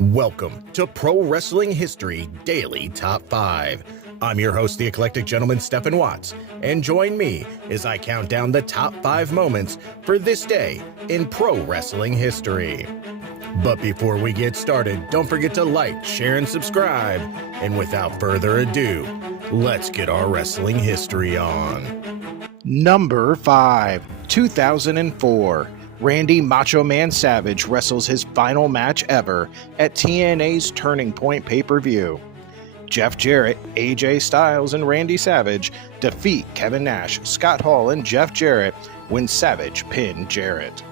Welcome to Pro Wrestling History Daily Top 5. I'm your host, the eclectic gentleman, Stephen Watts, and join me as I count down the top 5 moments for this day in pro wrestling history. But before we get started, don't forget to like, share, and subscribe. And without further ado, let's get our wrestling history on. Number 5, 2004. Randy Macho Man Savage wrestles his final match ever at TNA's Turning Point pay-per-view. Jeff Jarrett, AJ Styles, and Randy Savage defeat Kevin Nash, Scott Hall, and Jeff Jarrett when Savage pinned Jarrett.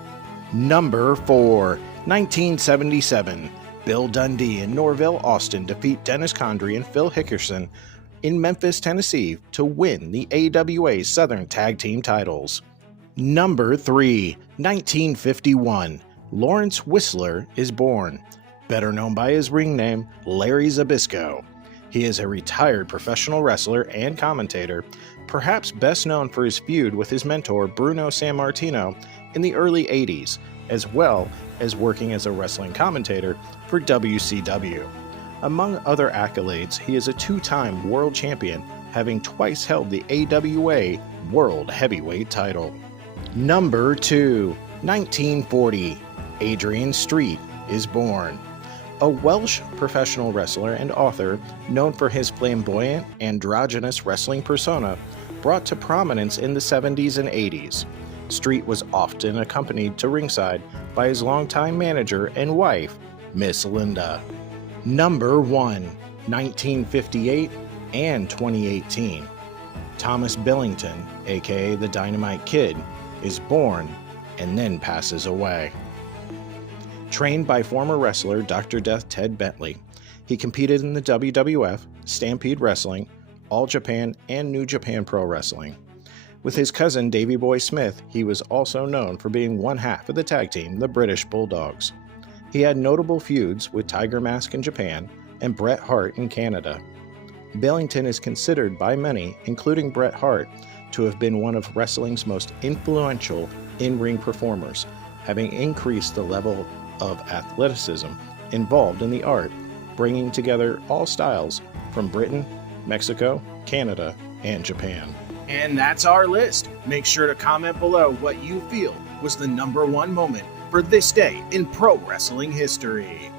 Number 4, 1977. Bill Dundee and Norville Austin defeat Dennis Condrey and Phil Hickerson in Memphis, Tennessee to win the AWA Southern Tag Team titles. Number 3, 1951. Lawrence Whistler is born, better known by his ring name, Larry Zbyszko. He is a retired professional wrestler and commentator, perhaps best known for his feud with his mentor Bruno Sammartino in the early 80s, as well as working as a wrestling commentator for WCW. Among other accolades, he is a 2-time world champion, having twice held the AWA World Heavyweight title. Number 2, 1940. Adrian Street is born. A Welsh professional wrestler and author known for his flamboyant, androgynous wrestling persona brought to prominence in the 70s and 80s. Street was often accompanied to ringside by his longtime manager and wife, Miss Linda. Number 1, 1958 and 2018. Thomas Billington, aka the Dynamite Kid, is born and then passes away. Trained by former wrestler Dr. Death Ted Bentley, he competed in the WWF, Stampede Wrestling, All Japan, and New Japan Pro Wrestling. With his cousin Davey Boy Smith, he was also known for being one half of the tag team, the British Bulldogs. He had notable feuds with Tiger Mask in Japan and Bret Hart in Canada. Billington is considered by many, including Bret Hart, to have been one of wrestling's most influential in-ring performers, having increased the level of athleticism involved in the art, bringing together all styles from Britain, Mexico, Canada, and Japan. And that's our list. Make sure to comment below what you feel was the number 1 moment for this day in pro wrestling history.